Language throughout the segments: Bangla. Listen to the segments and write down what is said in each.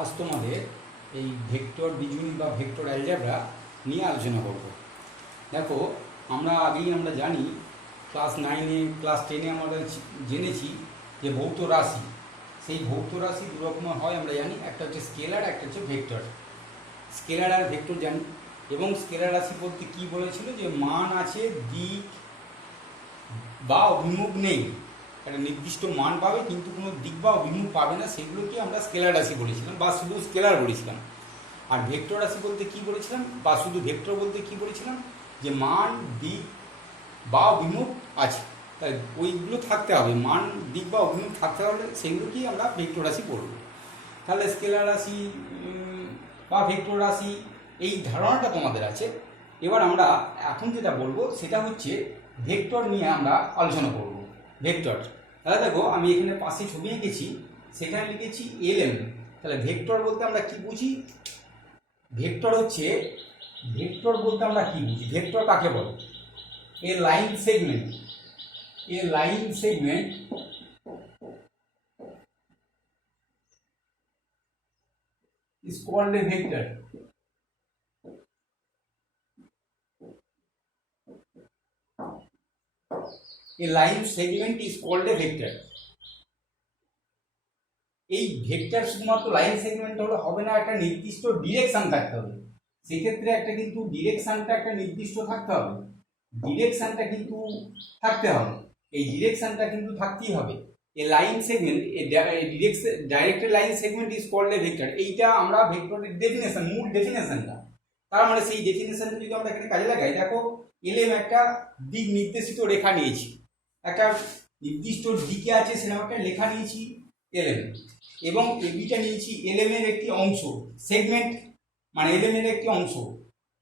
আজ তোমাদের এই ভেক্টর বীজগণিত বা ভেক্টর অ্যালজেব্রা নিয়ে আলোচনা করব। দেখো, আমরা জানি ক্লাস 9-এ ক্লাস 10-এ আমরা জেনেছি যে ভৌত রাশি, সেই ভৌত রাশি দু রকমের হয় আমরা জানি, একটা হচ্ছে স্কেলার, একটা হচ্ছে ভেক্টর। স্কেলার আর ভেক্টর জানি, এবং স্কেলার রাশি বলতে কী বলেছিল যে মান আছে, দিক বা অভিমুখ নেই, একটা নির্দিষ্ট মান পাবে কিন্তু কোনো দিক বা অভিমুখ পাবে না, সেগুলোকে আমরা স্কেলার রাশি বলেছিলাম বা শুধু স্কেলার বলেছিলাম। আর ভেক্টর রাশি বলতে কী বলেছিলাম বা শুধু ভেক্টর বলতে কী বলেছিলাম, যে মান, দিক বা অভিমুখ আছে, তাই ওইগুলো থাকতে হবে, মান, দিক বা অভিমুখ থাকতে হলে সেগুলোকেই আমরা ভেক্টর রাশি বলব। তাহলে স্কেলার রাশি বা ভেক্টর রাশি এই ধারণাটা তোমাদের আছে। এবার আমরা এখন যেটা বলবো সেটা হচ্ছে ভেক্টর নিয়ে আমরা আলোচনা করব। ভেক্টর, তাহলে দেখো আমি এখানে পাশে ছবি এঁকেছি, সেখানে লিখেছি এলএম। তাহলে ভেক্টর বলতে আমরা কি বুঝি? ভেক্টর বলতে আমরা কি বুঝি? ভেক্টর কাকে বলে? A line segment is called a vector. A line segment is called a vector. এই ভেক্টর শুধুমাত্র লাইন সেগমেন্ট হলে হবে না, একটা নির্দিষ্ট ডিরেকশন থাকতে হবে। সেক্ষেত্রে একটা কিন্তু ডিরেকশনটা একটা নির্দিষ্ট থাকতে হবে, এই ডিরেকশনটা কিন্তু থাকতেই হবে। A line segment, directed line segment is called a vector. এইটা আমরা ভেক্টরের ডেফিনেশন, মূল ডেফিনেশনটা। তার মানে সেই ডেফিনেশনটা যদি আমরা এখানে কাজে লাগাই, দেখো এলএম একটা দিক নির্দেশিত রেখা নিয়েছি, একটা নির্দিষ্ট দিকে আছে সেরকম একটা লেখা নিয়েছি এলএম, এবং এবিটা নিয়েছি এলএম এর একটি অংশ, সেগমেন্ট মানে এলএম এর একটি অংশ।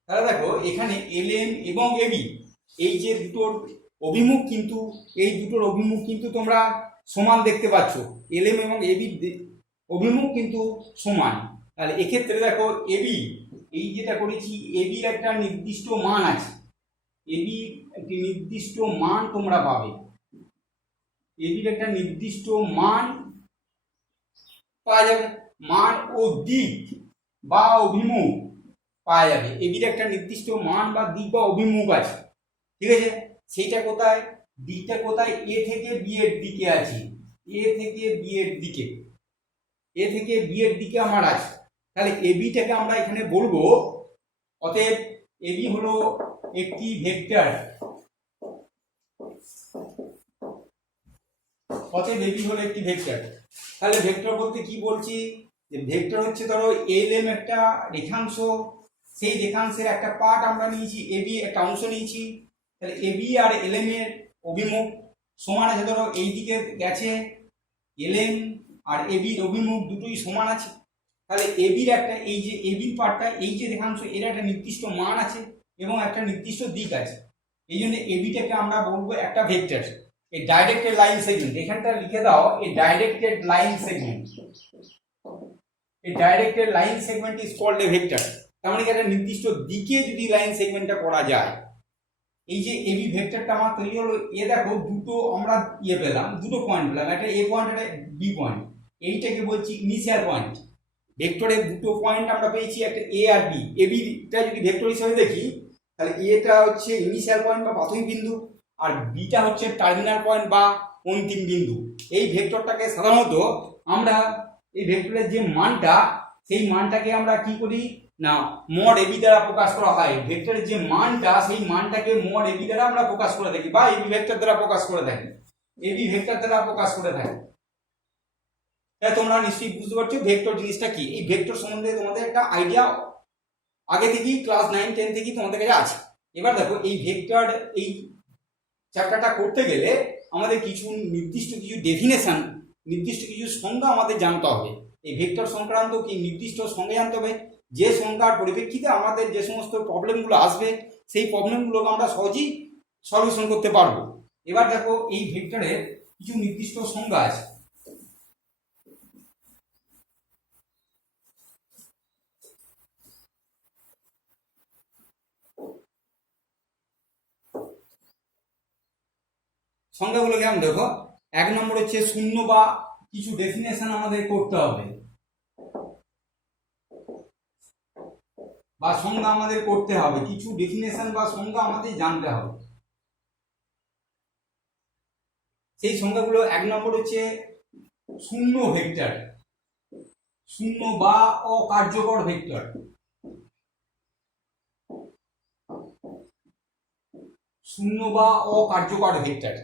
তাহলে দেখো এখানে এলএম এবং এবি, এই যে দুটোর অভিমুখ কিন্তু, তোমরা সমান দেখতে পাচ্ছ, এলএম এবং এবি অভিমুখ কিন্তু সমান। তাহলে এক্ষেত্রে দেখো এবি, এই যেটা করেছি, এবির একটা নির্দিষ্ট মান আছে, এবির একটি নির্দিষ্ট মান তোমরা পাবে, এবির একটা নির্দিষ্ট মান পাওয়া যাবে, মান ও দিক বা অভিমুখ পাওয়া যাবে। এবির একটা নির্দিষ্ট মান বা দিক বা অভিমুখ আছে, ঠিক আছে? সেইটা কোথায়? দিকটা কোথায়? এ থেকে বি এর দিকে আছে, এ থেকে বি এর দিকে আমার আছে। তাহলে এবিটাকে আমরা এখানে বলবো, অতএব এবি হলো একটি ভেক্টর, তাহলে ভেক্টর বলতে কি বলছি? যে ভেক্টর হচ্ছে, ধরো এলএম একটা রেখাংশ, সেই রেখাংশের একটা পার্ট আমরা নিয়েছি, এবি একটা অংশ নিয়েছি। তাহলে এবি আর এলএম এর অভিমুখ সমান আছে, ধরো এই দিকে গেছে এলএম আর এবির অভিমুখ দুটোই সমান আছে। তাহলে এবির একটা, এই যে এবির পার্টটা, এই যে রেখাংশ, এর একটা নির্দিষ্ট মান আছে এবং একটা নির্দিষ্ট দিক আছে, এই জন্য এবিটাকে আমরা বলবো একটা ভেক্টর। এই ডাইরেক্টেড লাইন সেগমেন্ট, এখানটা লিখে দাও, এই directed line segment is called a vector. তার মানে একটা নির্দিষ্ট দিকে যদি লাইন সেগমেন্টটা করা যায়, এই যে এবি ভেক্টরটা আমার তৈরি হলো, এ দেখো দুটো আমরা পেলাম, দুটো পয়েন্ট পেলাম, একটা এ পয়েন্ট একটা বি পয়েন্ট, এইটাকে বলছি ইনিশিয়াল পয়েন্ট। ভেক্টরের দুটো পয়েন্ট আমরা পেয়েছি, একটা এ আর বি। এবিটা যদি ভেক্টর হিসেবে দেখি, তাহলে এটা হচ্ছে ইনিশিয়াল পয়েন্ট বা প্রাথমিক বিন্দু, আর বিটা হচ্ছে টার্মিনাল পয়েন্ট বা অন্তিম বিন্দু। এই ভেক্টরটাকে সাধারণত আমরা, এই ভেক্টরের যে মানটা, সেই মানটাকে আমরা কি করি না, মড এবি দ্বারা প্রকাশ করা হয়। ভেক্টরের যে মানটা, সেই মানটাকে মড এবি দ্বারা আমরা প্রকাশ করে থাকি, বা এবি ভেক্টর দ্বারা প্রকাশ করে থাকি, তোমরা নিশ্চয়ই বুঝতে পারছো ভেক্টর জিনিসটা কি। এই ভেক্টর সম্বন্ধে তোমাদের একটা আইডিয়া আগে থেকেই, ক্লাস 9-10 থেকেই তোমাদের কাছে আছে। এবার দেখো, এই ভেক্টর, এই চ্যাপ্টারটা করতে গেলে আমাদের কিছু নির্দিষ্ট কিছু ডেফিনেশন, নির্দিষ্ট কিছু সংজ্ঞা আমাদের জানতে হবে। এই ভেক্টর সংক্রান্ত কি নির্দিষ্ট সংজ্ঞা জানতে হবে, যে সংজ্ঞার পরিপ্রেক্ষিতে আমাদের যে সমস্ত প্রবলেমগুলো আসবে, সেই প্রবলেমগুলোকে আমরা সহজেই সলিউশন করতে পারবো। এবার দেখো, এই ভেক্টরের কিছু নির্দিষ্ট সংজ্ঞা আছে। সংজ্ঞাগুলো কেমন দেখো, এক নম্বর হচ্ছে শূন্য বা কিছু ডেফিনেশন আমাদের করতে হবে। বা সংজ্ঞা আমাদের করতে হবে, কিছু ডেফিনেশন বা সংজ্ঞা আমাদের জানতে হবে। সেই সংজ্ঞাগুলো 1 নম্বর হচ্ছে শূন্য ভেক্টর, শূন্য বা অকার্যকর ভেক্টর। শূন্য বা অকার্যকর ভেক্টর,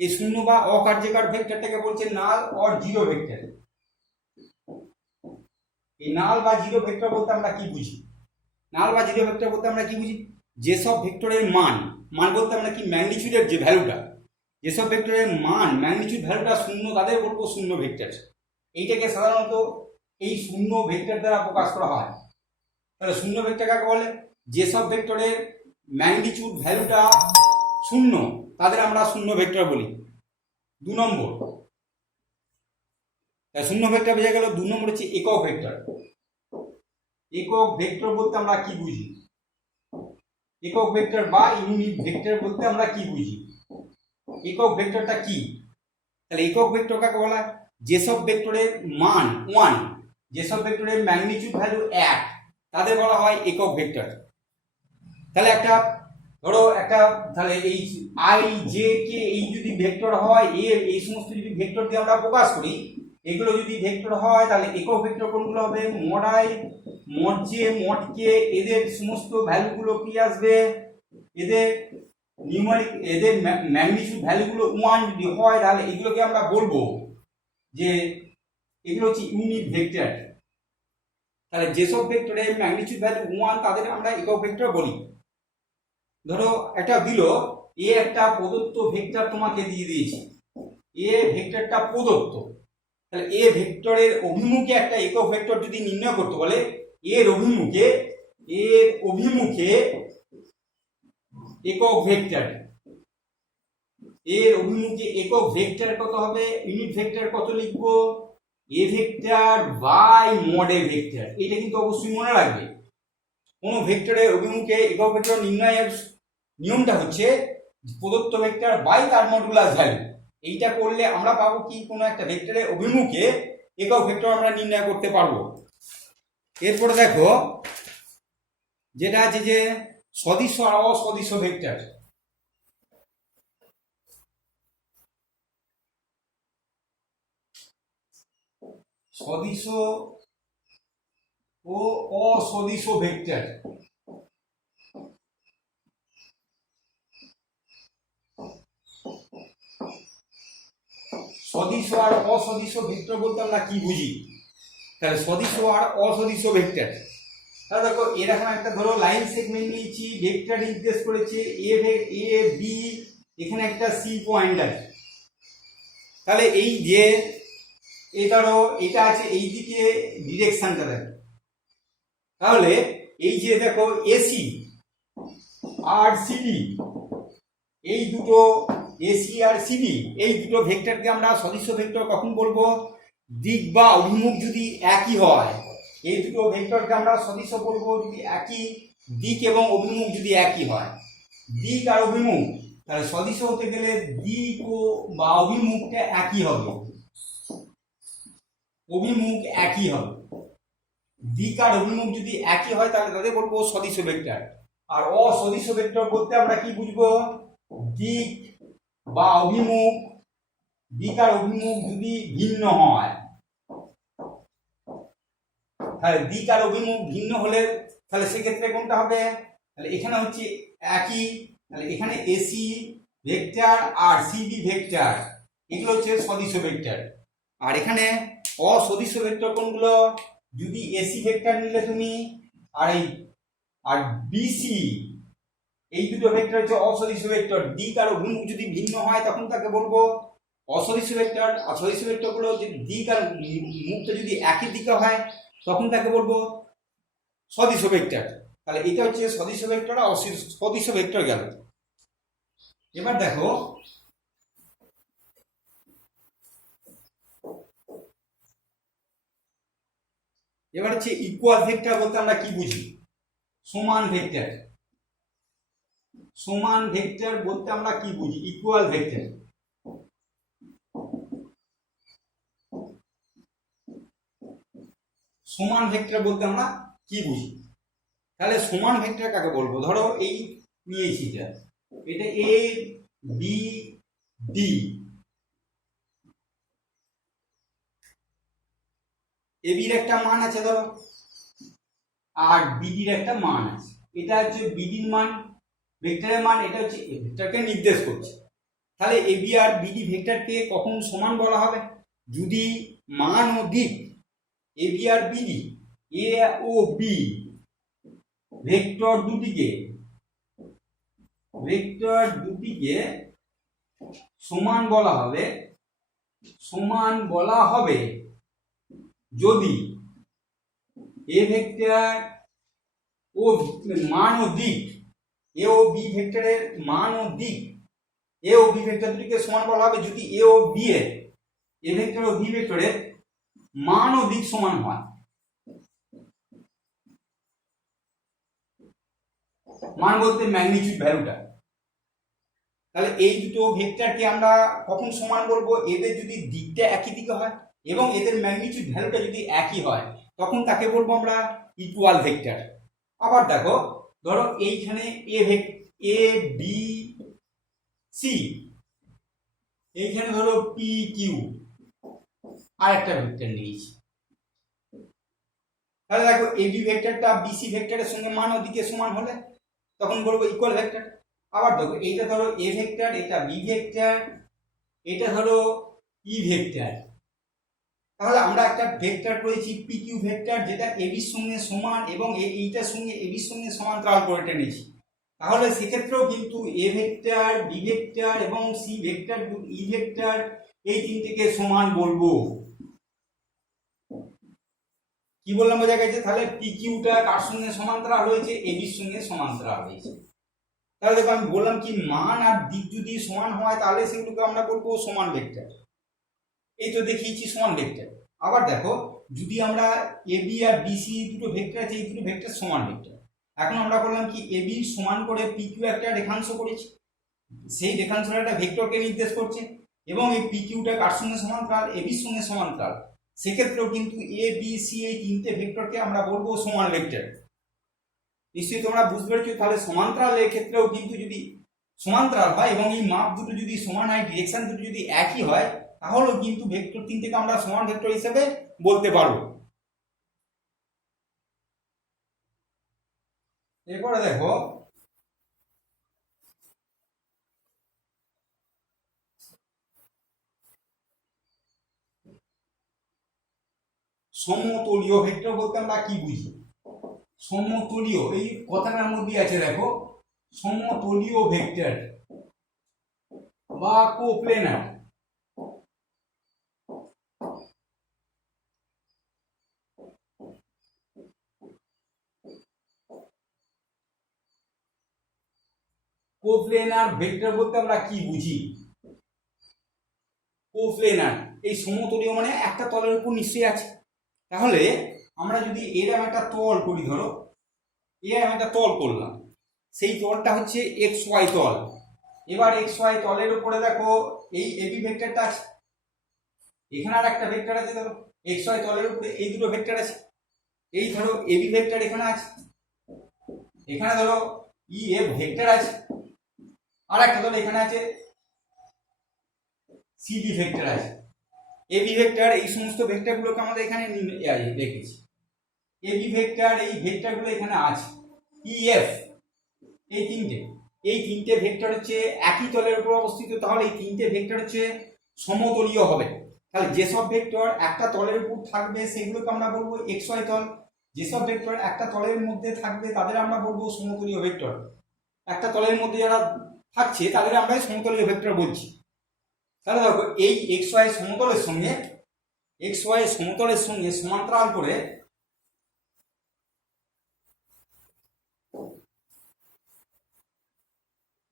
এই শূন্য বা অকার্যকর ভেক্টরটাকে বলছে নাল অর জিরো ভেক্টর। এই নাল বা জিরো ভেক্টর বলতে আমরা কি বুঝি? নাল বা জিরো ভেক্টর বলতে আমরা কি বুঝি? যেসব ভেক্টরের মান, মান বলতে আমরা কি ম্যাগনিটিউডের যে ভ্যালুটা, যেসব ভেক্টরের মান ম্যাগনিটিউড ভ্যালুটা শূন্য তাদের বলবো শূন্য ভেক্টর। এইটাকে সাধারণত এই শূন্য ভেক্টর দ্বারা প্রকাশ করা হয়। তাহলে শূন্য ভেক্টর কাকে বলে? যেসব ভেক্টরের ম্যাগনিটিউড ভ্যালুটা শূন্য তাদের আমরা শূন্য ভেক্টর বলি। 2 নম্বর, শূন্য ভেক্টর বোঝা গেল। 2 নম্বর হচ্ছে একক ভেক্টর। একক ভেক্টর বলতে আমরা কি বুঝি? একক ভেক্টর বা ইউনিট ভেক্টর বলতে আমরা কি বুঝি? একক ভেক্টরটা কি? তাহলে একক ভেক্টর কাকে বলা? যেসব ভেক্টরের মান 1, যেসব ভেক্টরের ম্যাগনিটিউড ভ্যালু 1 তাদের বলা হয় একক ভেক্টর। তাহলে একটা ধরো একটা, তাহলে এই আই জে কে এই যদি ভেক্টর হয়, এই সমস্ত যদি ভেক্টর দিয়ে আমরা প্রকাশ করি, এগুলো যদি ভেক্টর হয় তাহলে একক ভেক্টর কোনগুলো হবে? Mod I, mod J, mod K, এদের সমস্ত ভ্যালুগুলো কি আসবে? এদের নিউমারিক, এদের ম্যাগনিটিউড ভ্যালুগুলো 1 যদি হয় তাহলে এগুলোকে আমরা বলবো যে এগুলো হচ্ছে ইউনিট ভেক্টর। তাহলে যেসব ভেক্টরের ম্যাগনিটিউড ভ্যালু 1 তাদের আমরা একক ভেক্টর বলি। ধরো একটা দিল, এ একটা প্রদত্ত ভেক্টর তোমাকে দিয়ে দিয়েছে, এ ভেক্টরটা প্রদত্ত। তাহলে এ ভেক্টরের অভিমুখে একটা একক ভেক্টর যদি নির্ণয় করতে বলে, এর অভিমুখে একক ভেক্টর, এর অভিমুখে একক ভেক্টর কত হবে? ইউনিট ভেক্টর কত লিখবো? A vector by mod A vector. এটা কিন্তু অবশ্যই মনে রাখবে। কোন ভেক্টরের অভিমুখে একক ভেক্টর নির্ণয়ের নিয়মটা হচ্ছে প্রদত্ত ভেক্টর বাই তার মডুলাস ভ্যালু। এইটা করলে আমরা পাবো কি? কোনো একটা ভেক্টরের অভিমুখে একক ভেক্টর আমরা নির্ণয় করতে পারবো। এরপরে দেখো যেটা আছে যে সদিশ আর অসদিশ ভেক্টর। সদিশ ও অসদিশ ভেক্টর। সদিশ আর অসদিশ ভেক্টর বলতে আমরা কি বুঝি? তাহলে সদিশ আর অসদিশ ভেক্টর, তাহলে দেখো এরকম একটা ধরো লাইন সেগমেন্ট নিয়েছি, ভেক্টর নির্দেশ করেছে এ বি, এখানে একটা সি পয়েন্ট আছে। তাহলে এই যে ধরো এটা আছে এই দিকে ডিরেকশনটা দেখো, তাহলে এই যে দেখো এসি আর সিডি, এই দুটো এসি আর সিডি এই দুটো ভেক্টরকে আমরা সদিশ ভেক্টর কখন বলবো? দিক বা অভিমুখ যদি একই হয়, এই দুটো ভেক্টরকে আমরা সদিশ বলবো যদি একই দিক এবং অভিমুখ যদি একই হয়। দিক আর অভিমুখ, তাহলে সদিশ হতে গেলে দিক ও বা অভিমুখটা একই হবে, অভিমুখ একই হবে। দিক আর অভিমুখ যদি একই হয় তাহলে তাদের বলবো সদিশ ভেক্টর। আর অসদিশ ভেক্টর বলতে আমরা কি বুঝবো? দিক বা অভিমুখ, দিক আর অভিমুখ যদি ভিন্ন হয়, তাহলে দিক আর অভিমুখ ভিন্ন হলে তাহলে সেক্ষেত্রে কোনটা হবে? তাহলে এখানে হচ্ছে একই, তাহলে এখানে এসি ভেক্টর আর সিবি ভেক্টর এগুলো হচ্ছে সদিশ ভেক্টর। আর এখানে অসদিশ ভেক্টর কোনগুলো? যদি এসি ভেক্টর নিলে তুমি আর বিসি, এই দুটো ভেক্টর হচ্ছে অসদিশ ভেক্টর। দিক আর অভিমুখ যদি ভিন্ন হয় তখন তাকে বলবো অসদিশ ভেক্টর। আর সদিশ ভেক্টর গুলো যদি দিক আর মুখটা যদি একই দিকে হয় তখন তাকে বলবো সদিশ ভেক্টর। তাহলে এটা হচ্ছে সদিশ ভেক্টর আর অসদিশ ভেক্টর গেল। এবার দেখো এবার হচ্ছে ইকুয়াল ভেক্টর বলতে আমরা কি বুঝি? সমান ভেক্টর। সমান ভেক্টর বলতে আমরা কি বুঝি? Equal vector. সমান ভেক্টর বলতে আমরা কি বুঝি? তাহলে সমান ভেক্টর কাকে বলবো? ধরো এই নিয়েছি, এটা এ বি ডি, এ বির একটা মান আছে ধরো, আর বিডির একটা মান আছে। এটা হচ্ছে বিডির মান, ভেক্টরের মান, এটা হচ্ছে এ ভেক্টরকে নির্দেশ করছে। তাহলে এ বি আর বিডি ভেক্টরকে কখন সমান বলা হবে? যদি মান ও দিক A B R BD, A O B vector দুটিকে সমান বলা হবে, যদি এ ভেক্টর ও মান ও দিক, এ ও বি ভেক্টরের মান ও দিক, এ ও বি ভেক্টর দুটিকে সমান বলা হবে যদি এ ও বি এর, এ ভেক্টর ও বি ভেক্টরের মান ও দিক সমান হয়। মান বলতে ম্যাগনিটিউড ভ্যালুটা। তাহলে এই দুটো ভেক্টরকে আমরা কখন সমান বলবো? এদের যদি দিকটা একই দিকে হয় এবং এদের ম্যাগনিটিউড ভ্যালুটা যদি একই হয়, তখন তাকে বলবো আমরা ইকুয়াল ভেক্টর। আবার দেখো, ধরো এইখানে এ বি সি, এইখানে ধরো পি কিউ, আর একটা ভেক্টর নিয়েছি। তাহলে দেখো এবি ভেক্টরটা বিসি ভেক্টরের সঙ্গে মান ও দিকে সমান হলে তখন বলবো ইকুয়াল ভেক্টর। আবার দেখো এইটা ধরো এ ভেক্টর, এটা বি ভেক্টর, এটা ধরো ই ভেক্টর। তাহলে আমরা একটা ভেক্টর করেছি পি কিউ ভেক্টর, যেটা এবির সঙ্গে সমান এবং এইটার সঙ্গে এবির সঙ্গে সমান্তরাল করে টেনেছি। তাহলে সেক্ষেত্রেও কিন্তু এ ভেক্টর, বি ভেক্টর এবং সি ভেক্টর, ই ভেক্টর, এই তিনটিকে সমান বলবো। কি বললাম বোঝা গেছে? তাহলে পি কিউটা কার সঙ্গে সমান্তরাল হয়েছে? এবির সঙ্গে সমান্তরাল হয়েছে। তাহলে দেখো আমি বললাম কি, মান আর দিক যদি সমান হয় তাহলে সেগুলোকে আমরা বলবো সমান ভেক্টর। এই তো দেখিয়েছি সমান ভেক্টর। আবার দেখো, যদি আমরা এ বি আর বিসি দুটো ভেক্টর আছে, এই দুটো ভেক্টর সমান ভেক্টর। এখন আমরা বললাম কি, এ বি সমান করে পি কিউ একটা রেখাংশ করেছি, সেই রেখাংশটা একটা ভেক্টরকে নির্দেশ করছে এবং এই পি কিউটা কার সঙ্গে সমান্তরাল? এ বির সঙ্গে সমান্তরাল। সেক্ষেত্রেও কিন্তু এ বি সি এই তিনটে ভেক্টরকে আমরা বলবো সমান ভেক্টর। নিশ্চয়ই তোমরা বুঝতে পেরেছো। তাহলে সমান্তরালের ক্ষেত্রেও কিন্তু যদি সমান্তরাল হয় এবং এই মাপ দুটো যদি সমান হয়, ডিরেকশন দুটো যদি একই হয়, তাহলেও কিন্তু ভেক্টর তিনটেকে আমরা সমান ভেক্টর হিসেবে বলতে পারবো। এরপরে দেখো, সমতলীয় ভেক্টর বলতে আমরা কি বুঝি? সমতলীয় এই কথাটার মধ্যে আছে, দেখো সমতলীয় ভেক্টর বা কোপ্লেনার। কোপ্লেনার ভেক্টর বলতে আমরা কি বুঝি? কোপ্লেনার এই সমতলীয় মানে একটা তলের উপর নিশ্চয়ই আছে। তাহলে আমরা যদি এরকম একটা তল করি, ধরো এরকম একটা তল করলাম, সেই তলটা হচ্ছে এক্স ওয়াই তল। এবার এক্স ওয়াই তলের উপরে দেখো এই এবি ভেক্টরটা আছে, এখানে আর একটা ভেক্টর আছে, ধরো এক্স ওয়াই তলের উপরে এই দুটো ভেক্টর আছে। এই ধরো এবি ভেক্টর এখানে আছে, এখানে ধরো ই এফ ভেক্টর আছে, আর একটা ধরো এখানে আছে সিডি ভেক্টর আছে। এবি ভেক্টর, এই সমস্ত ভেক্টরগুলোকে আমাদের এখানে রেখেছি। এবি ভেক্টর, এই ভেক্টরগুলো এখানে আছে। ই এফ, এই তিনটে ভেক্টর হচ্ছে একই তলের উপর অবস্থিত। তাহলে এই তিনটে ভেক্টর হচ্ছে সমতলীয় হবে। তাহলে যেসব ভেক্টর একটা তলের উপর থাকবে সেগুলোকে আমরা বলবো এক্স ওয়াই তল। যেসব ভেক্টর একটা তলের মধ্যে থাকবে তাদের আমরা বলবো সমতলীয় ভেক্টর। একটা তলের মধ্যে যারা থাকছে তাদের আমরা সমতলীয় ভেক্টর বলছি। তাহলে দেখো এই এক্স ওয়াই সমতলের সঙ্গে সমান্তরাল করে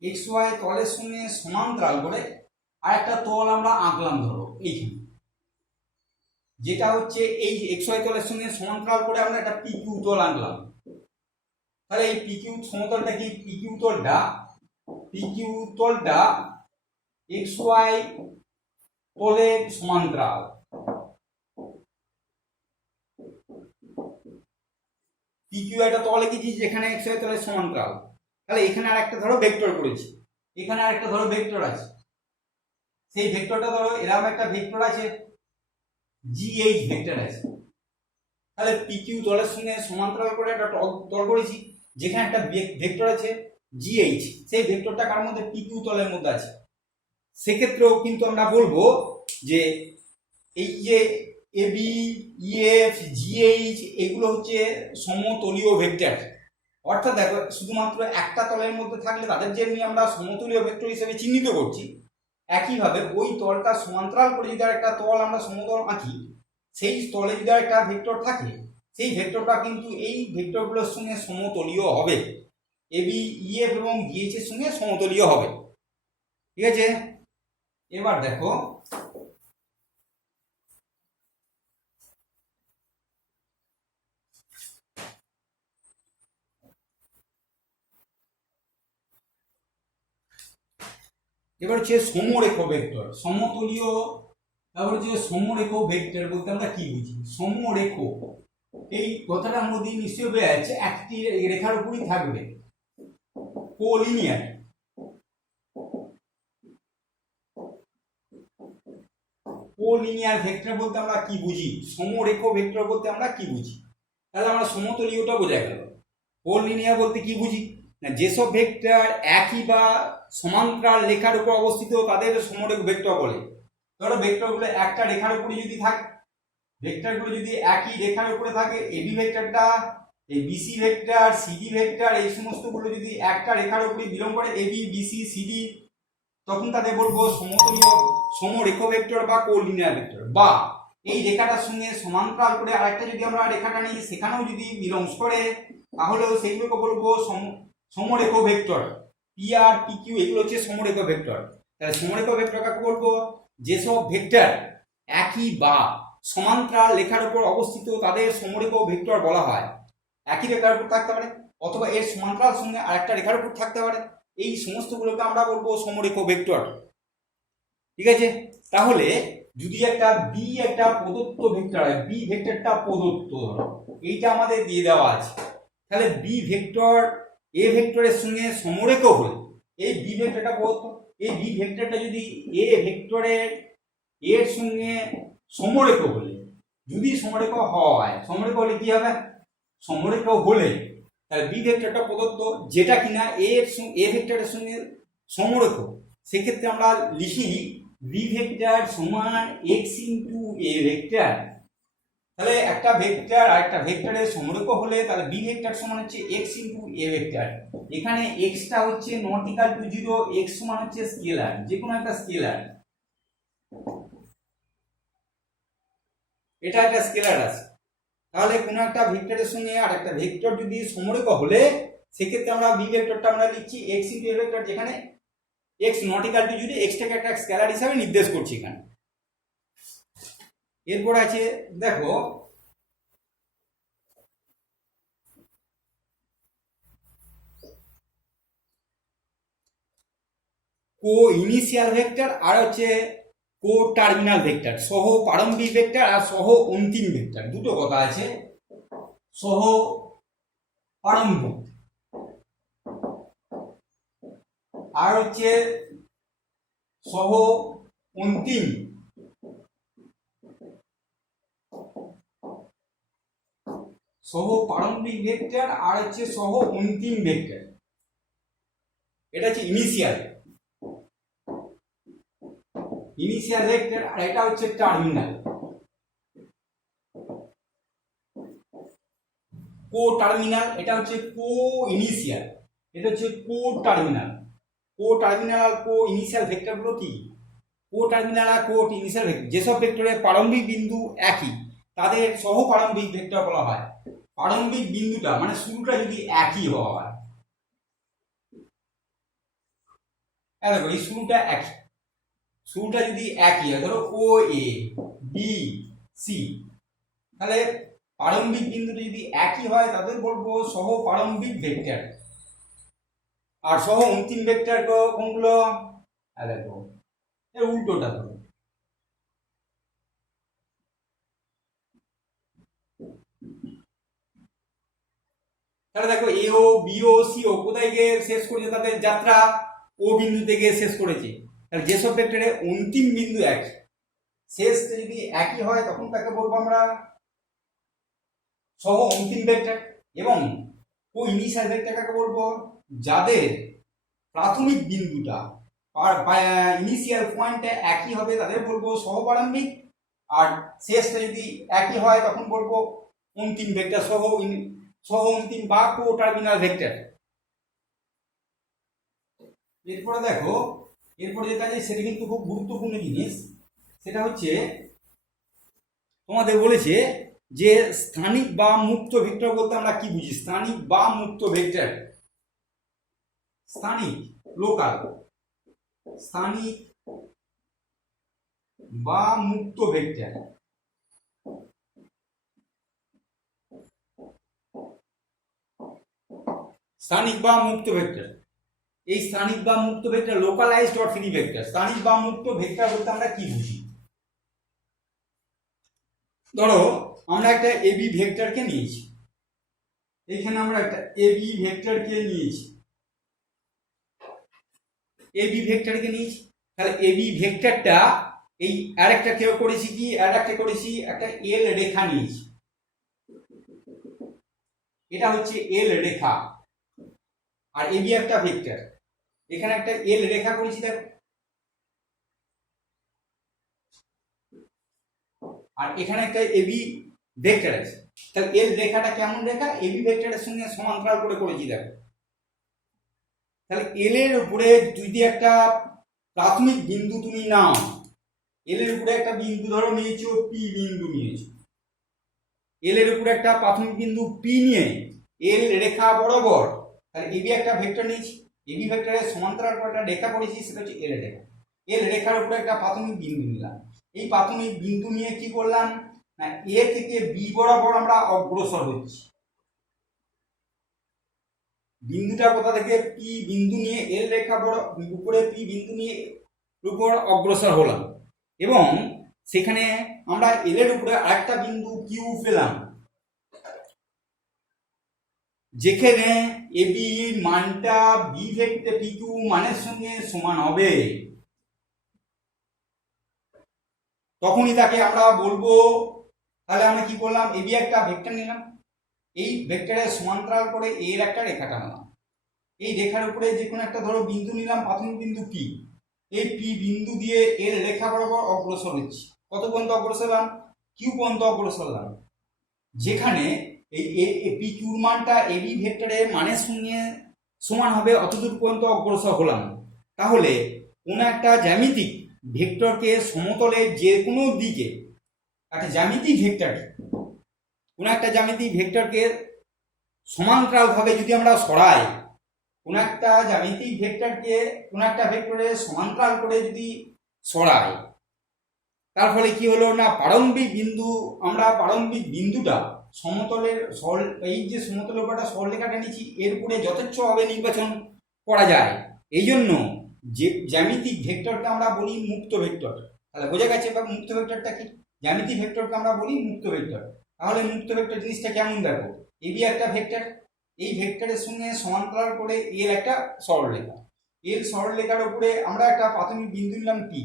এক্স ওয়াই তলের সঙ্গে সমান্তরাল করে আর একটা তল আমরা আঁকলাম, ধরো এইখানে, যেটা হচ্ছে এই এক্স ওয়াই তলের সঙ্গে সমান্তরাল করে আমরা একটা পি কিউ তল আঁকলাম। তাহলে এই পি কিউ সমতলটা কি? পি কিউ তলটা এক্স ওয়াই তলের সমান্তরাল। PQ একটা তল এঁকেছি যেখানে x y তলের সমান্তরাল, তাহলে এখানে আর একটা ধরো ভেক্টর করেছি, এখানে আর একটা ধরো ভেক্টর আছে, সেই ভেক্টরটা ধরো এরকম একটা ভেক্টর আছে GH ভেক্টর আছে, তাহলে PQ তলের সঙ্গে সমান্তরাল করে একটা তল করেছি যেখানে একটা ভেক্টর আছে GH, সেই ভেক্টরটা কার মধ্যে PQ তলের মধ্যে আছে। সেক্ষেত্রেও কিন্তু আমরা বলবো যে এই যে AB EF GH এগুলো হচ্ছে সমতলীয় ভেক্টর। অর্থাৎ দেখো শুধুমাত্র একটা তলের মধ্যে থাকলে তাদের যেমনি আমরা সমতলীয় ভেক্টর হিসেবে চিহ্নিত করছি, একইভাবে ওই তলটা সমান্তরাল করে যদি একটা তল আমরা সমতল আঁকি, সেই তলে যদি একটা ভেক্টর থাকে, সেই ভেক্টরটা কিন্তু এই ভেক্টরগুলোর সঙ্গে সমতলীয় হবে, AB EF এবং GH এর সঙ্গে সমতলীয় হবে। ঠিক আছে, এবার দেখো এবার হচ্ছে সমরেখ ভেক্টর, সমতলীয়। তারপর হচ্ছে সমরেখ ভেক্টর বলতে আমরা কি বুঝি? সমরেখ এই কথাটার মধ্যে নিশ্চয়ই বোঝা যাচ্ছে একটি রেখার উপরই থাকবে, কোলিনিয়ার। কোলিনিয়ার ভেক্টর বলতে আমরা কি বুঝি? সমরেখ ভেক্টর বলতে আমরা কি বুঝি? তাহলে আমরা সমতলীয়টা বোঝা গেল। কোলিনিয়ার বলতে কি বুঝি না, যেসব ভেক্টর একই বা সমান্তরাল রেখার উপর অবস্থিত তাদের সমরেখ ভেক্টর বলে। ধরো ভেক্টরগুলো একটা রেখার উপরে যদি থাকে, ভেক্টরগুলো যদি একই রেখার উপরে থাকে, এবি ভেক্টরটা, এই বিসি ভেক্টর, সিডি ভেক্টর, এই সমস্তগুলো যদি একটা রেখার উপরে বিলং করে এবি বিসি সিডি, তখন তাদের বলবো সমতলীয় সমরেখ ভেক্টর বা কোলিনিয়ার ভেক্টর। বা এই রেখাটার সঙ্গে সমান্তরাল করে আরেকটা যদি আমরা রেখাটা নিই সেখানেও যদি বিলংস করে, তাহলেও সেইগুলোকে বলবো সমরেখ vector. P R P Q এগুলো হচ্ছে সমরেখ ভেক্টর। তাহলে সমরেখ ভেক্টর কাকে বলবো? যেসব ভেক্টর একই বা সমান্তরাল রেখার উপর অবস্থিত তাদের সমরেখ ভেক্টর বলা হয়। একই রেখার উপর থাকতে পারে অথবা এর সমান্তরাল সঙ্গে আরেকটা রেখার উপর থাকতে পারে, এই সমস্তগুলোকে আমরা বলবো সমরেখ ভেক্টর। ঠিক আছে, তাহলে যদি একটা বি একটা প্রদত্ত ভেক্টর হয়, বি ভেক্টরটা প্রদত্ত, ধরো এইটা আমাদের দিয়ে দেওয়া আছে, তাহলে বি ভেক্টর এ ভেক্টরের সঙ্গে সমরেখ হলে, এই বি ভেক্টরটা প্রদত্ত, এই বি ভেক্টরটা যদি এ ভেক্টরের এর সঙ্গে সমরেখ হলে, যদি সমরেখ হয়, সমরেখ হলে কি হবে? সমরেখ হলে তাহলে বি ভেক্টরটা প্রদত্ত যেটা কিনা এ ভেক্টরের সঙ্গে সমরেখ, সেক্ষেত্রে আমরা লিখি বি ভেক্টর সমান এক্স ইন্টু এ ভেক্টর। তাহলে একটা ভেক্টর আর একটা ভেক্টরের সমরেখ হলে তাহলে বি ভেক্টর সমান হচ্ছে এক্স ইন্টু এ ভেক্টর। এখানে এক্সটা হচ্ছে নট ইকুয়াল টু 0, এক্স সমান হচ্ছে স্কেলার, যে কোনো একটা স্কেলার, এটা একটা স্কেলার আছে। তাহলে কোনো একটা ভেক্টরের সঙ্গে আর একটা ভেক্টর যদি সমরেখ হলে, সেক্ষেত্রে আমরা বি ভেক্টরটা আমরা লিখছি এক্স ইন্টু এ ভেক্টর, যেখানে এক্স নট ইকুয়াল টু 0, এক্সটাকে একটা স্কেলার হিসাবে নির্দেশ করছি এখানে। এরপর আছে দেখো কো ইনিশিয়াল ভেক্টর আর হচ্ছে কো টার্মিনাল ভেক্টর, সহ প্রারম্ভিক ভেক্টর আর সহ অন্তিম ভেক্টর, দুটো কথা আছে। সহ প্রারম্ভিক আর হচ্ছে সহ অন্তিম। সহ প্রারম্ভিক ভেক্টর আর হচ্ছে সহ অন্তিম ভেক্টর, এটা হচ্ছে ইনিশিয়াল ভেক্টর, আর এটা হচ্ছে টার্মিনাল। কো টার্মিনাল এটা হচ্ছে কো ইনিশিয়াল, এটা হচ্ছে কো টার্মিনাল। কো টার্মিনাল আর কো ইনিশিয়াল ভেক্টরগুলো কি? কো টার্মিনাল আর কো ইনিশিয়াল ভেক্টর যেসব ভেক্টরের প্রারম্ভিক বিন্দু একই তাদের সহ প্রারম্ভিক ভেক্টর বলা হয়। প্রারম্ভিক বিন্দুটা মানে শুরুটা যদি একই হয়, দেখো এই শুরুটা একই, শুরুটা যদি একই হয়, ধরো ও এ বি সি, তাহলে প্রারম্ভিক বিন্দুটা যদি একই হয় তাদের বলবো সহ প্রারম্ভিক ভেক্টর। আর সহ অন্তিম ভেক্টর কোনগুলো? দেখো এর উল্টোটা, ধরো তাহলে দেখো এও বিও সিও কোথায় গিয়ে শেষ করেছে, তাদের যাত্রা ও বিন্দুতে গিয়ে শেষ করেছে। তাহলে যেসব ভেক্টরের অন্তিম বিন্দু এক, শেষ যদি একই হয় তখন তাকে বলবো আমরা সহ অন্তিম ভেক্টর। এবং ও ইনিশিয়াল ভেক্টর কাকে বলবো, যাদের প্রাথমিক বিন্দুটা ইনিশিয়াল পয়েন্টটা একই হবে তাদের বলবো সহপ্রারম্ভিক। আর শেষটা যদি একই হয় তখন বলবো অন্তিম ভেক্টর, সহ অন্তিম বা কো টার্মিনাল ভেক্টর। এরপরে দেখো, এরপরে যেটা আছে সেটা কিন্তু খুব গুরুত্বপূর্ণ জিনিস, সেটা হচ্ছে তোমাদের বলেছে যে স্থানিক বা মুক্ত ভেক্টর বলতে আমরা কি বুঝি। স্থানিক বা মুক্ত ভেক্টর, স্থানিক লোকাল, স্থানিক বা মুক্ত ভেক্টর। স্থানিক বা মুক্ত ভেক্টর, এই স্থানিক বা মুক্ত vector localized or free vector. স্থানিক বা মুক্ত ভেক্টর বলতে আমরা কি বুঝি, ধরো আমরা একটা এবি ভেক্টরকে নিয়েছি, এখানে আমরা একটা এবি ভেক্টরকে নিয়েছি, এবি ভেক্টরকে নিয়েছি। তাহলে এবি ভেক্টরটা এই আরেকটা কেউ করেছি কি, আরেকটা করেছি একটা এল রেখা নিয়েছি, এটা হচ্ছে এল রেখা। আর এবি একটা ভেক্টর, এখানে একটা এল রেখা করেছি দেখো, আর এখানে একটা এবি ভেক্টর আছে। তাহলে এল রেখাটা কেমন রেখা, এবি ভেক্টরের সঙ্গে সমান্তরাল করে করেছি দেখো। তাহলে এল এর উপরে যদি একটা প্রাথমিক বিন্দু তুমি নাও, এল এর উপরে একটা বিন্দু ধরো নিয়েছো, পি বিন্দু নিয়েছো, এল এর উপরে একটা প্রাথমিক বিন্দু পি নিয়ে এল রেখা বরাবর, তাহলে এবি একটা ভেক্টর নিয়েছি, এবি ভেক্টরের সমান্তরাল করে একটা রেখা করেছি, সেটা হচ্ছে এল রেখা। এল রেখার উপরে একটা প্রাথমিক বিন্দু নিলাম, এই প্রাথমিক বিন্দু নিয়ে কি করলাম না, এ থেকে বি বরাবর আমরা অগ্রসর হচ্ছি। বিন্দুটা কোথা থেকে, পি বিন্দু নিয়ে এল রেখা উপরে পি বিন্দু নিয়ে উপর অগ্রসর হলাম, এবং সেখানে আমরা এল এর উপরে আরেকটা বিন্দু কিউ পেলাম, যেখানে এবি মানটা বি ভেক্টর পি কিউ মানের সঙ্গে সমান হবে, তখনই তাকে আমরা বলবো। তাহলে আমরা কি করলাম, এবি একটা ভেক্টর নিলাম, এই ভেক্টরের সমান্তরাল করে এর একটা রেখা টানলাম, এই রেখার উপরে যে কোনো একটা ধরো বিন্দু নিলাম, প্রাথমিক বিন্দু পি, এই পি বিন্দু দিয়ে এর রেখা বরাবর অগ্রসর হচ্ছি। কত পর্যন্ত অগ্রসর হলাম, কিউ পর্যন্ত অগ্রসর হলাম, যেখানে এই পি কিউর মানটা এবি ভেক্টরের মানের সঙ্গে সমান হবে, অতদূর পর্যন্ত অগ্রসর হলাম। তাহলে কোন একটা জ্যামিতিক ভেক্টরকে সমতলের যে কোনো দিকে, একটা জ্যামিতিক ভেক্টর, কোন একটা জ্যামিতিক ভেক্টরকে সমান্তরালভাবে যদি আমরা সরাই, কোন একটা জ্যামিতিক ভেক্টরকে কোন একটা ভেক্টরের সমান্তরাল করে যদি সরাই, তার ফলে কি হলো না, প্রারম্ভিক বিন্দু, আমরা প্রারম্ভিক বিন্দুটা সমতলের এই যে সমতলের উপর একটা সরলরেখাটা নিচ্ছি, এর উপরে যথেচ্ছভাবে নির্বাচন করা যায়। এই জন্য যে জ্যামিতিক ভেক্টরকে আমরা বলি মুক্ত ভেক্টর। তাহলে বোঝা গেছে বা মুক্ত ভেক্টরটা কি, জ্যামিতিক ভেক্টরকে আমরা বলি মুক্ত ভেক্টর। তাহলে মুক্ত ভেক্টর জিনিসটা কেমন দেখো, এবি একটা ভেক্টর, এই ভেক্টরের সঙ্গে সমান্তরাল করে এর একটা সরলরেখা, এর সরলরেখার উপরে আমরা একটা প্রাথমিক বিন্দু নিলাম পি,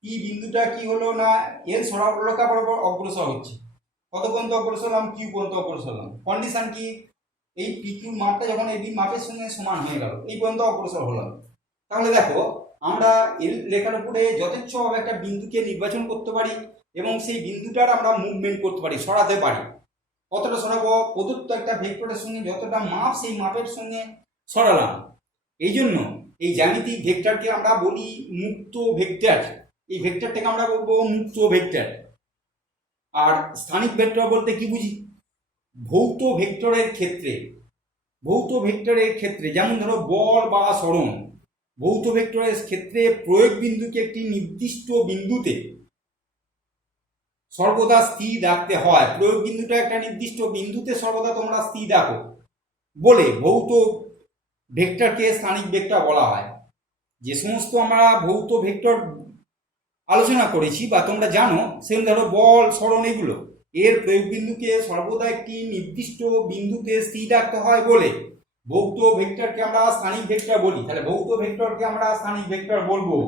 পি বিন্দুটা কি হলো না, এর সরলরেখা বরাবর অগ্রসর হচ্ছে, কত পর্যন্ত অগ্রসর হলাম, কিউ পর্যন্ত অগ্রসর হলাম। কন্ডিশন কি, এই পি কিউ মাপটা যখন এবি মাপের সঙ্গে সমান হয়ে গেল, এই পর্যন্ত অগ্রসর হলাম। তাহলে দেখো আমরা এল রেখার উপরে যথেচ্ছভাবে একটা বিন্দুকে নির্বাচন করতে পারি, এবং সেই বিন্দুটার আমরা মুভমেন্ট করতে পারি, সরাতে পারি। কতটা সরাবো, প্রদত্ত একটা ভেক্টরের সঙ্গে যতটা মাপ, সেই মাপের সঙ্গে সরালাম। এই জন্য এই জ্যামিতিক ভেক্টরকে আমরা বলি মুক্ত ভেক্টর, এই ভেক্টরটাকে আমরা বলবো মুক্ত ভেক্টর। আর স্থানিক ভেক্টর বলতে কি বুঝি, ভৌত ভেক্টরের ক্ষেত্রে, ভৌত ভেক্টরের ক্ষেত্রে যেমন ধরো বল বা সরণ, ভৌত ভেক্টরের ক্ষেত্রে প্রয়োগ বিন্দুকে একটি নির্দিষ্ট বিন্দুতে সর্বদা স্থির রাখতে হয়, প্রয়োগ বিন্দুটা একটা নির্দিষ্ট বিন্দুতে সর্বদা তোমরা স্থির রাখো বলে ভৌত ভেক্টরকে স্থানিক ভেক্টর বলা হয়। যে সমস্ত আমরা ভৌত ভেক্টর আলোচনা করেছি বা তোমরা জানো, সেগুলো ধরো বল সরণ, এগুলো এর প্রয়োগ বিন্দুকে সর্বদা একটি নির্দিষ্ট বিন্দুতে স্থির রাখতে হয় বলে ভৌত ভেক্টরকে আমরা স্থানিক ভেক্টর বলি। তাহলে ভৌত ভেক্টরকে আমরা স্থানিক ভেক্টর বলবো।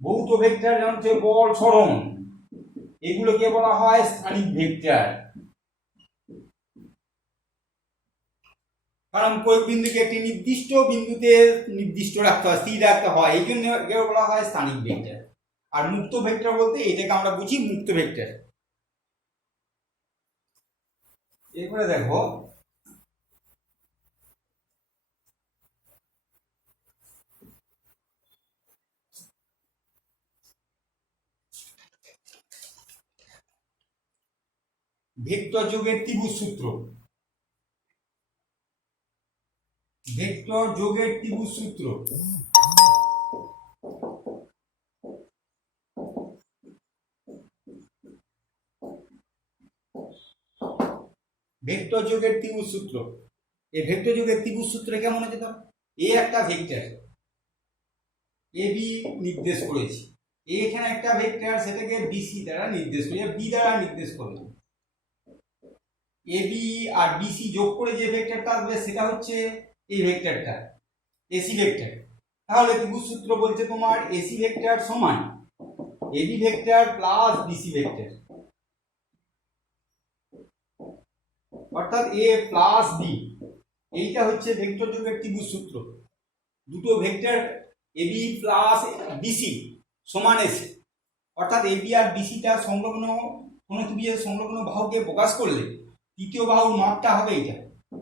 ভৌত ভেক্টর যেমন হচ্ছে বল, সরণ, এগুলোকে বলা হয় স্থানিক ভেক্টর। কারণ প্রয়োগ বিন্দুকে একটি নির্দিষ্ট বিন্দুতে নির্দিষ্ট রাখতে হয়, স্থির রাখতে হয়, এই জন্য এগুলো বলা হয় স্থানিক ভেক্টর। আর মুক্ত ভেক্টর বলতে এটাকে আমরা বুঝি মুক্ত ভেক্টর। এরপরে দেখো ভেক্টর যোগের ত্রিভুজ সূত্র। ভেক্টর যোগের ত্রিভুজ সূত্র। ভেক্টর যোগের ত্রিভুজ সূত্র। এই ভেক্টর যোগের ত্রিভুজ সূত্র কেমন হচ্ছে? ধর এ একটা ভেক্টর, এ বি নির্দেশ করেছি, এখানে একটা ভেক্টর, সেটাকে বিসি দ্বারা নির্দেশ করি, বি দ্বারা নির্দেশ করলাম। এ বি আর বিসি যোগ করে যে ভেক্টরটা আসবে সেটা হচ্ছে এই ভেক্টরটা, এসি ভেক্টর। তাহলে ত্রিভুজ সূত্র বলছে তোমার এসি ভেক্টর সমান AB vector plus BC vector, অর্থাৎ এ প্লাস বি। এইটা হচ্ছে ভেক্টর যোগের ত্রিভুজ সূত্র। দুটো ভেক্টর এবি প্লাস বিসি সমান এসি, অর্থাৎ এবি আর বিসিটা সংলগ্ন কোনো ত্রিভুজের সংলগ্ন বাহুকে প্রকাশ করলে তৃতীয় বাহুর মাপটা হবে এইটা,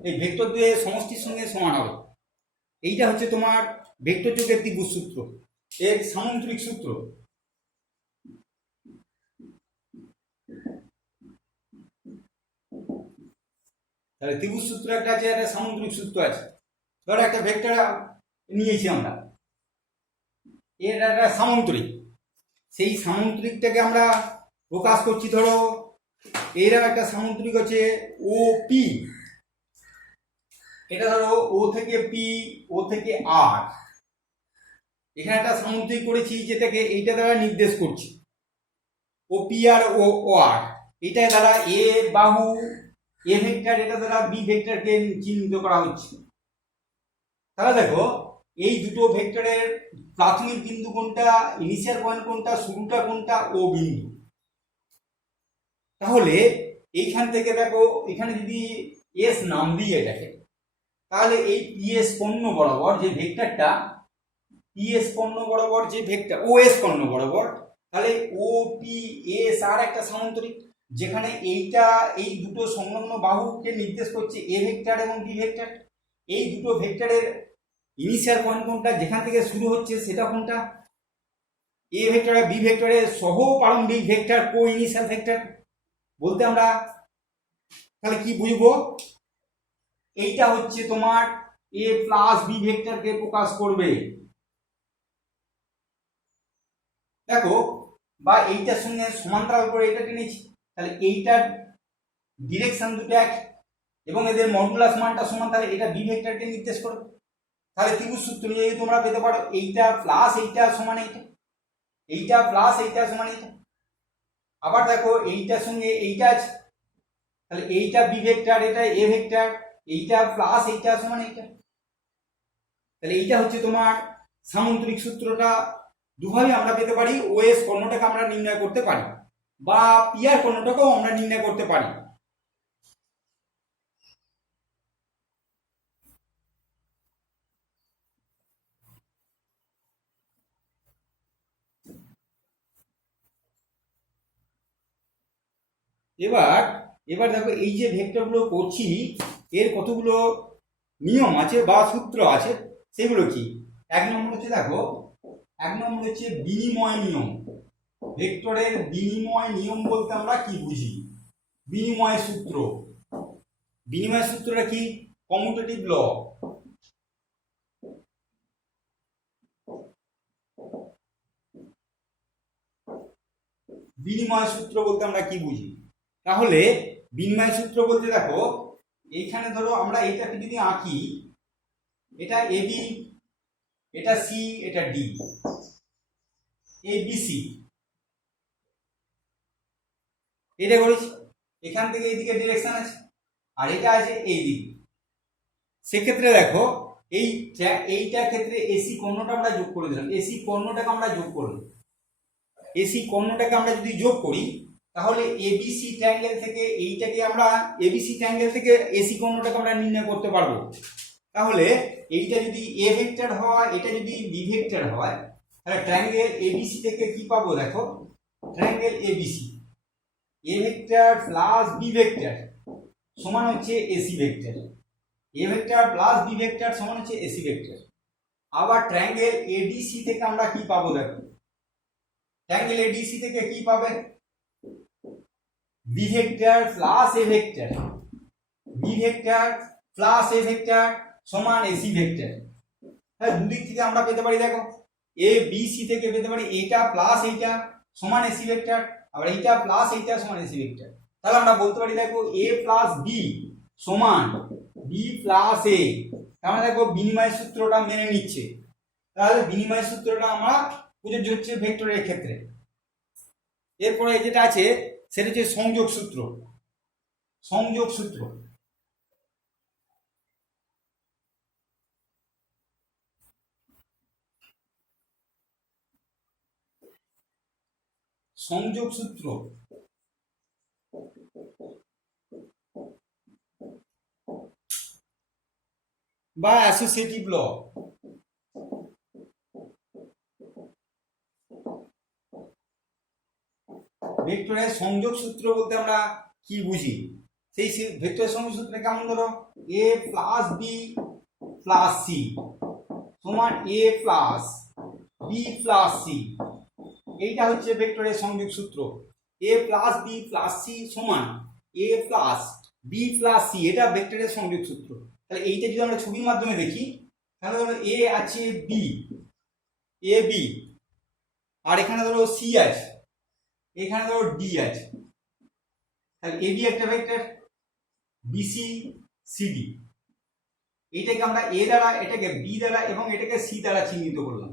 এই ভেক্টর দুয়ের সমষ্টির সঙ্গে সমান হবে। এইটা হচ্ছে তোমার ভেক্টর যোগের ত্রিভুজ সূত্র, এর সামুদ্রিক সূত্র। তাহলে ত্রিভুজ সূত্র একটা আছে, একটা সামুদ্রিক সূত্র আছে। ধরো একটা ভেক্টর নিয়েছি আমরা, এর একটা সামুদ্রিক, সেই সামুদ্রিকটাকে আমরা প্রকাশ করছি। ধরো এরকম একটা সামুদ্রিক হচ্ছে ও পি, এটা ধরো ও থেকে পি, ও থেকে আর, এখানে একটা সামুদ্রিক করেছি যেটাকে এইটা দ্বারা নির্দেশ করছি, ও পি আর ও আর, এটা দ্বারা এ বাহু এ ভেক্টর, এটা দ্বারা বি ভেক্টরকে চিহ্নিত করা হচ্ছে। তাহলে দেখো এই দুটো ভেক্টরের প্রাথমিক বিন্দু কোনটা, ইনিশিয়াল পয়েন্ট কোনটা, শুরুটা কোনটা, ও বিন্দু। তাহলে এইখান থেকে দেখো এখানে যদি এস নাম দিই এটাকে, তাহলে এই পিএস পণ্য বরাবর যে ভেক্টরটা, পিএস পণ্য বরাবর যে ভেক্টর, ও এস পণ্য বরাবর, তাহলে ও পি এস আর একটা সামান্তরিক, যেখানে এইটা এই দুটো সংলগ্ন বাহুকে নির্দেশ করছে এ ভেক্টর এবং বি ভেক্টর। এই দুটো ভেক্টরের ইনিশিয়াল পয়েন্ট কোনটা, যেখান থেকে শুরু হচ্ছে সেটা কোনটা, এ ভেক্টর আর বি ভেক্টরের সহ প্রারম্ভিক ভেক্টর, কো ইনিশিয়াল ভেক্টর বলতে আমরা তাহলে কি বুঝবো, এইটা হচ্ছে তোমার এ প্লাস বি ভেক্টরকে প্রকাশ করবে। দেখো বা এইটার সঙ্গে সমান্তরাল করে এটা টেনেছি, তাহলে এইটার ডিরেকশন দুটো এক এবং এদের মডুলাস মানটা সমান, তাহলে এটা বি ভেক্টরকে নির্দেশ করবে। তাহলে ত্রিভুজ সূত্র অনুযায়ী তোমরা পেতে পারো এইটা প্লাস এইটা সমান এইটা, এইটা প্লাস এইটা সমান এইটা। আবার দেখো এইটার সঙ্গে এইটা আছে, তাহলে এইটা বি ভেক্টর, এটা এ ভেক্টর, এইটা প্লাস এইটা সমান এইটা। তাহলে এইটা হচ্ছে তোমার সামুদ্রিক সূত্রটা। দুভাবে আমরা পেতে পারি, ওএস কর্ণটাকে আমরা নির্ণয় করতে পারি বা পিআর কর্ণটাকেও আমরা নির্ণয় করতে পারি। এবার এবার দেখো এই যে ভেক্টরগুলো করছি এর কতগুলো নিয়ম আছে বা সূত্র আছে, সেগুলো কি? এক নম্বর হচ্ছে দেখো, এক নম্বর হচ্ছে বিনিময় নিয়ম। ভেক্টরের বিনিময় নিয়ম বলতে আমরা কি বুঝি? বিনিময় সূত্র। বিনিময় সূত্রটা কি? কমিউটেটিভ ল। বিনিময় সূত্র বলতে আমরা কি বুঝি? তাহলে বিনিময় সূত্র বলতে দেখো এইখানে ধরো আমরা এইটাকে যদি আঁকি, এটা এবি, এটা সি, এটা ডি, এবিসি। এটা করেছি, এখান থেকে এইদিকে ডিরেকশন আছে, আর এটা আছে এই দিকে। সেক্ষেত্রে দেখো এইটার ক্ষেত্রে এসি কর্ণটা আমরা যোগ করে দিলাম, এসি কর্ণটাকে আমরা যোগ করলাম। এসি কর্ণটাকে আমরা যদি যোগ করি তাহলে এবিসি ট্রায়াঙ্গেল থেকে এইটাকে আমরা এবিসি ট্রায়াঙ্গেল থেকে এসি কর্ণটাকে আমরা নির্ণয় করতে পারবো। তাহলে এইটা যদি এ ভেক্টর হয়, এটা যদি বি ভেক্টর হয়, তাহলে ট্রায়াঙ্গেল এবিসি থেকে কি পাবো দেখো, triangle ABC A vector plus B vector সমান হচ্ছে AC vector, A vector plus B vector সমান হচ্ছে এসি ভেক্টর। আবার ট্রায়াঙ্গেল এডিসি থেকে আমরা কি পাবো দেখো, ট্রায়াঙ্গেল এডিসি থেকে কি পাবে, B vector plus A vector, B vector plus A vector সমান এসি ভেক্টর। হ্যাঁ, দুদিক থেকে আমরা পেতে পারি দেখো, এ বি সি থেকে পেতে পারি এইটা প্লাস এইটা সমান এসি ভেক্টর, আবার এইটা প্লাস এইটা সমান এসি ভেক্টর। তাহলে আমরা বলতে পারি দেখো এ প্লাস বি সমান বি প্লাস এ। তার মানে দেখো বিনিময় সূত্রটা মেনে নিচ্ছে, তাহলে বিনিময় সূত্রটা আমরা প্রযোজ্য হচ্ছে ভেক্টরের ক্ষেত্রে। এরপরে যেটা আছে সেটা হচ্ছে সংযোগ সূত্র, সংযোগ সূত্র। সংযোগ সূত্র বা অ্যাসোসিয়েটিভ ল। ভেক্টরের সংযোগ সূত্র বলতে আমরা কি বুঝি, সেই ভেক্টরের সংযোগ সূত্র কেমন, ধরো এ প্লাস বি প্লাস সি সমান এ প্লাস বি প্লাস সি, এইটা হচ্ছে ভেক্টরের সংযোগ সূত্র। এ প্লাস বি প্লাস সি সমান এ প্লাস বি প্লাস সি, এটা ভেক্টরের সংযোগ সূত্র। তাহলে এইটা যদি আমরা ছবির মাধ্যমে দেখি, তাহলে ধরো এ আছে বি, এ বি, আর এখানে ধরো সি আছে, এখানে ধরো ডি আছে, তাহলে এ বি একটা ভেক্টর, বিসি সিডি, এইটাকে আমরা এ দ্বারা, এটাকে বি দ্বারা এবং এটাকে সি দ্বারা চিহ্নিত করলাম।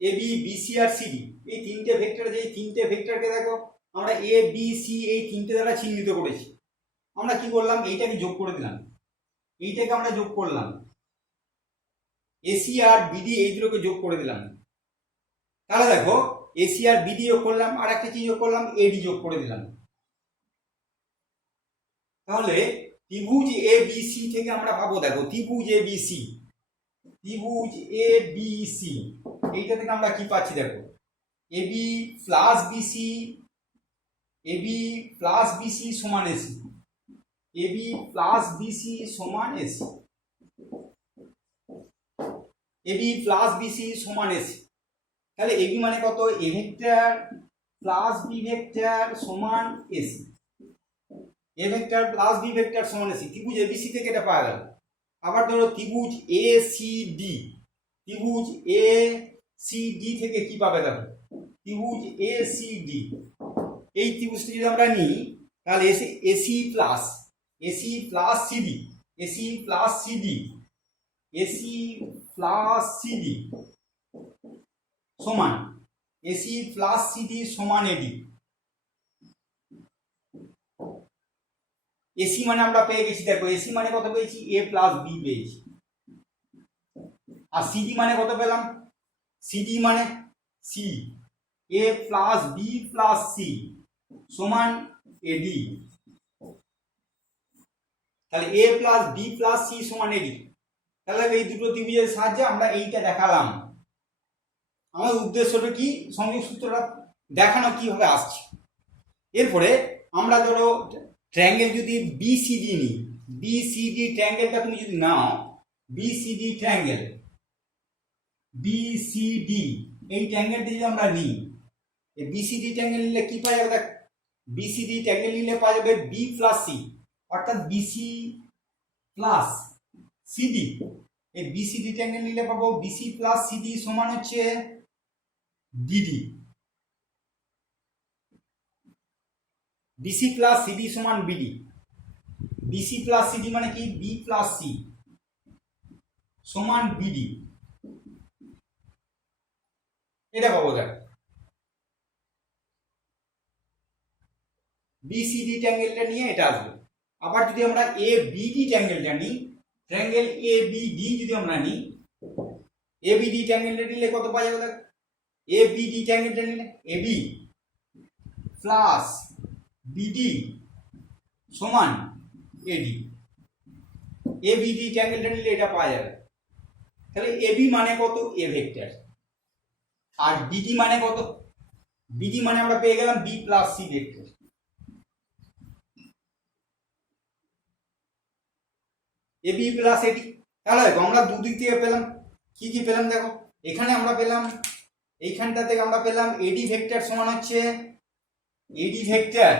A B BC R CD এই তিনটে ভেক্টর, যে তিনটে ভেক্টরকে দেখো আমরা এ বি সি এই তিনটে দ্বারা চিহ্নিত করেছি। আমরা কি করলাম, এইটাকে যোগ করে দিলাম, এইটাকে আমরা যোগ করলাম, এসি আর বিডি এই দুটোকে যোগ করে দিলাম। তাহলে দেখো এসি আর বিডি যোগ করলাম, আর একটা কি যোগ করলাম, এডি যোগ করে দিলাম। তাহলে ত্রিভুজ এ বি সি থেকে আমরা পাবো দেখো ত্রিভুজ এ বি সি, ত্রিভুজ এ বি সি এইটা থেকে আমরা কি পাচ্ছি দেখো, A B plus BC, A B plus BC সমান AC, A B plus BC সমান AC, A B plus BC সমান এসি। তাহলে এ বি মানে কত, A vector plus B vector সমান AC, A vector plus B vector সমান এসি, ত্রিভুজ এবিসি থেকে এটা পাওয়া গেল। আবার ধরো ত্রিভুজ এ সি ডি, ত্রিভুজ এ সি ডি থেকে কি পাবে দেখো, ত্রিভুজ এ সি ডি, এই ত্রিভুজটি যদি আমরা নিই তাহলে AC plus CD, AC plus CD, AC plus CD সমান এসি প্লাস সিডি সমান এডি। এসি মানে আমরা পেয়ে গেছি দেখো, এসি মানে কত পেয়েছি, এ প্লাস বি পেয়েছি, আর সিডি মানে কত পেলাম, সিডি মানে সি, এ প্লাস বি প্লাস সি সমান এডি। তাহলে এ প্লাস বি প্লাস সি সমান এডি। তাহলে এই দুটো ত্রিভুজের সাহায্যে আমরা এইটা দেখালাম। আমাদের উদ্দেশ্যটা কি, সংযোগ সূত্রটা দেখানো কিভাবে আসছে। এরপরে আমরা ধরো ট্রায়াঙ্গেল যদি বিসিডি নিই, বিসিডি ট্রায়াঙ্গেলটা তুমি যদি নাও, বিসিডি ট্রায়াঙ্গেল, বিসিডি এই ট্রায়াঙ্গেলটা যদি আমরা নিই, এই বিসিডি ট্রায়াঙ্গেল নিলে কি পাওয়া যাবে দেখ, বিসিডি ট্রায়াঙ্গেল নিলে পাওয়া যাবে বি প্লাস সি, অর্থাৎ বিসি প্লাস সিডি। এই বিসিডি ট্রায়াঙ্গেল নিলে পাবো বিসি প্লাস সিডি সমান হচ্ছে ডিডি, বিসি প্লাস সিডি সমান বিডি। বিসি প্লাস সিডি মানে কি, বি প্লাস সি সমান বিডি, এটা পাবো দেখ। বিসিডি ট্রায়াঙ্গেলটা নিয়ে এটা আসবে। আবার যদি আমরা এ বিডি ট্রায়াঙ্গেলটা নিই, ট্রায়াঙ্গেল এ বিডি যদি আমরা নিই, এ বিডি ট্রায়াঙ্গেলটা নিলে কত পাওয়া যাবে? এ বিডি ট্রায়াঙ্গেলটা নিলে এ বি প্লাস বিডি সমান এডি, এ বিডি ট্রায়াঙ্গেলটা নিলে এটা পাওয়া যাবে। তাহলে এ বি মানে কত? A vector. আর বিডি মানে কত? বিডি মানে আমরা পেয়ে গেলাম বি প্লাস সি ভেক্টর। এ বি প্লাস এডি। তাহলে আমরা দুদিক থেকে পেলাম। কি কি পেলাম দেখো, এখানে আমরা পেলাম, এইখানটা থেকে আমরা পেলাম এডি ভেক্টর সমান হচ্ছে এডি ভেক্টর,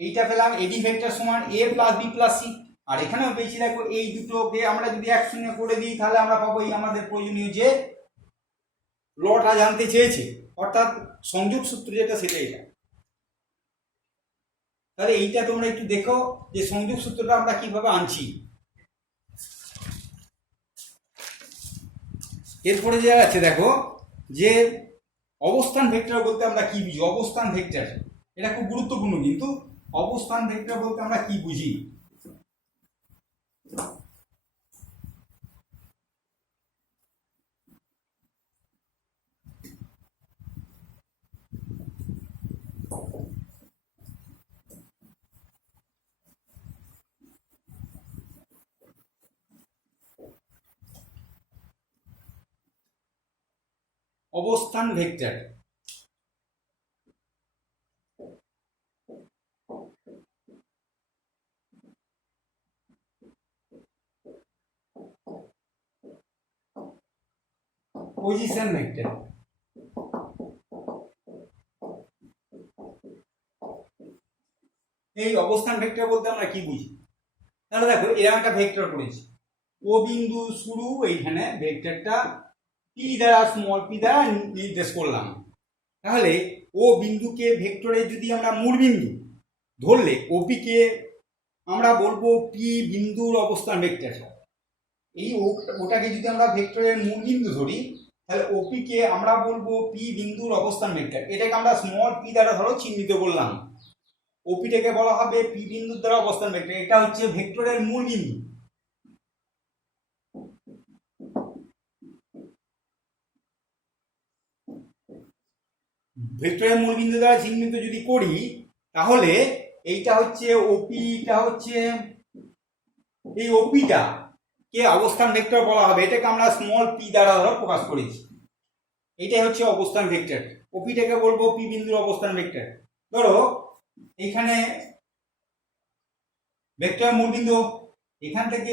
এইটা পেলাম এডি ভেক্টর সমান এ প্লাস বি প্লাস সি। আর এখানেও পেয়েছি দেখো, এই দুটোকে আমরা যদি একসঙ্গে করে দিই তাহলে আমরা পাবো এই আমাদের প্রয়োজনীয় যে লটা জানতে চেয়েছে, অর্থাৎ সংযোগ সূত্র যেটা সেটা এটা। তাহলে এইটা তোমরা একটু দেখো যে সংযোগ সূত্রটা আমরা কিভাবে আনছি। এরপরে যে আছে দেখো যে অবস্থান ভেক্টর বলতে আমরা কি বুঝি। অবস্থান ভেক্টর এটা খুব গুরুত্বপূর্ণ, কিন্তু অবস্থান ভেক্টর বলতে আমরা কি বুঝি। অবস্থান ভেক্টর পজিশন ভেক্টর। এই অবস্থান ভেক্টর বলতে আমরা কি বুঝি। তাহলে দেখো এরকম একটা ভেক্টর করেছি, ও বিন্দু শুরু, এইখানে ভেক্টরটা পি দ্বারা স্মল পি দ্বারা নির্দেশ করলাম। তাহলে ও বিন্দুকে ভেক্টরে যদি আমরা মূল বিন্দু ধরলে ওপি কে আমরা বলবো পি বিন্দুর অবস্থান ভেক্টর। এই ওটাকে যদি আমরা ভেক্টরের মূল বিন্দু ধরি তাহলে ওপি কে আমরা বলবো পি বিন্দুর অবস্থান ভেক্টর। এটাকে আমরা স্মল পি দ্বারা ধরো চিহ্নিত করলাম, ওপিটাকে বলা হবে পি বিন্দুর দ্বারা অবস্থান ভেক্টর। এটা হচ্ছে ভেক্টরের মূল বিন্দু। ভেক্টরের মূল বিন্দু দ্বারা চিহ্নিত যদি করি তাহলে এইটা হচ্ছে ওপিটা হচ্ছে এই ওপিটা কে অবস্থান ভেক্টর বলা হবে। এটাকে আমরা স্মল পি দ্বারা ধরো প্রকাশ করেছি। এটাই হচ্ছে অবস্থান ভেক্টর। ওপিটাকে বলবো পি বিন্দুর অবস্থান ভেক্টর। ধরো এখানে ভেক্টর মূল বিন্দু এখান থেকে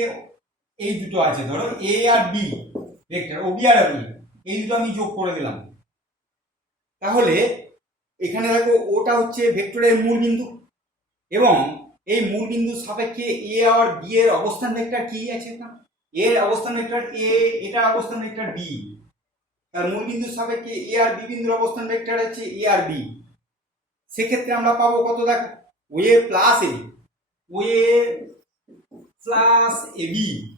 এই দুটো আছে, ধরো এ আর বি ভেক্টর, ও বি আর বি, এই দুটো আমি যোগ করে দিলাম। তাহলে এখানে দেখো ওটা হচ্ছে ভেক্টরের মূল বিন্দু, এবং এই মূল বিন্দুর সাপেক্ষে এ আর বি এর অবস্থান ভেক্টর কি আছে না, এর অবস্থান ভেক্টর এ, এটা অবস্থান ভেক্টর বি। তার মূল বিন্দুর সাপেক্ষে এ আর বি বিন্দুর অবস্থান ভেক্টর হচ্ছে এ আর বি। সেক্ষেত্রে আমরা পাবো কত দেখো, OA plus AB, OA plus AB